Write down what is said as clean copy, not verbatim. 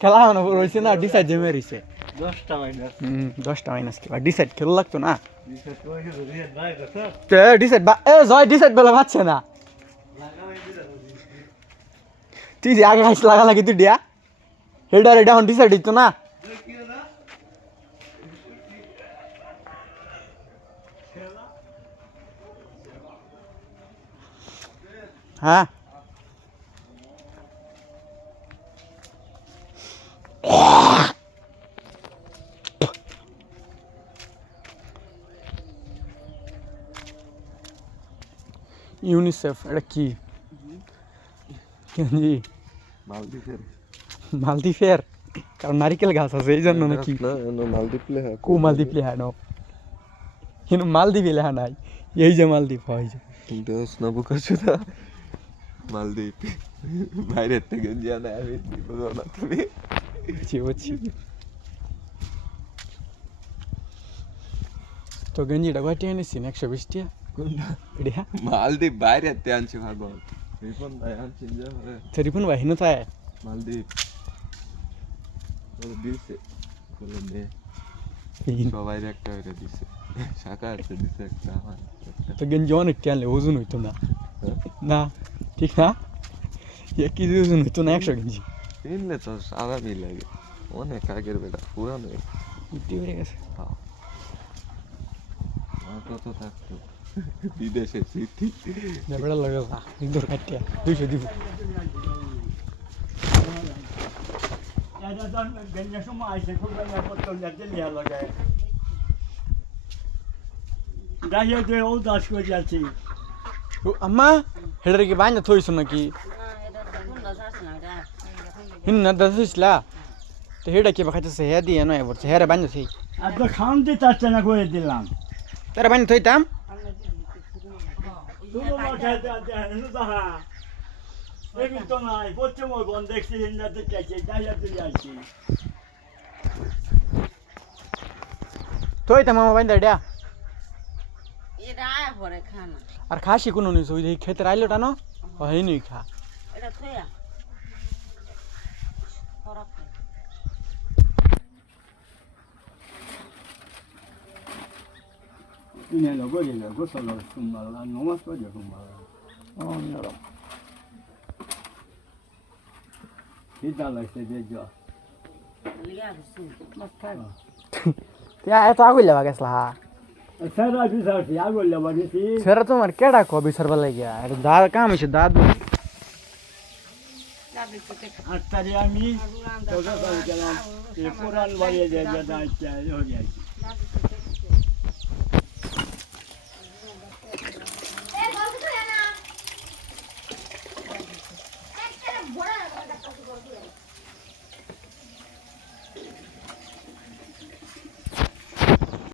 খেলা হয়েছে না ডিসাইড জমে রয়েছে 10টা মাইনাস কি ডিসাইড খেলা লাগতো না ডিসাইড জয় ডিসাইড বলে পাচ্ছে না তুই যে আগে হাসি লাগা লাগি তুই ডিয়া হেডার এটা এখন ডিসাইড হইতো না হ্যাঁ ইউনিসেফ এটা কি জি মালদ্বীপের কারণ নারিকেল গাছ আছে এই জন্য নাকি মালদ্বীপ লেখা নাও কিন্তু মালদ্বীপ লেখা নাই এই যে মালদ্বীপ হয় যে মালদ্বীপ বাইরের থেকে জানা আমি না তুমি তো গেঞ্জিটা কয়টি এনেছি 120 টাকা মালদ্বীপ বাইরে আনছি ভাগো রিপন ভাই হিনো তাই মালদ্বীপ দিছে সবাই একটা করে দিছে শাখা আছে দিছে একটা আমার তো গেঞ্জি অনেক টানলে ওজন হইতো না না ঠিক না কি ওজন হইতো না 100 গেঞ্জি কিনলে তো আরামই লাগে অনেক আগের বেলা পুরানো উঠে হয়ে গেছে কত থাকতো বিদেশে স্মৃতি বেড়া লাগে ইন্দোর কাটিয়া 200 দিব আম্মা হেডারে কি বাইন্দা থইছো নাকি হিন্না দাসিসলা তো হেডা কি বাখাইতেছে হে দিয়ে নয় বলছে হেরে বাইন্দা থই আর তো খাম দিতে চাচ্ছে না করে দিলাম তারা বাইন্দা থইতাম দুটো মাঠে তাহা এমনি তো নাই বলছে মই বন্ধ দেখছি হিন্দাতে চাইছে যাইয়া তুই আসছি থইতাম মামা বাইন্দা এটা এটা আয়া পরে খানা আর খাসি কোনো নিস ওই যে খেতে আইলোটা না হয় নি খা এটা থইয়া কিনে লোক গেলে গোসল সুন্দর নমাজ পড়ে সুন্দর কিতা লাগছে যে যা লিয়া বসু এত আগুল লাগা গেছলা সারা বিচার কি আগল লাগাইছি সেরা তোমার কেডা কবি সরবা লাগিয়া আর দাদ কাম হইছে দাদ আর তারে আমি তোকে গেলাম এই কোরআন বাড়িয়ে যে যা চাই হয়ে যাচ্ছে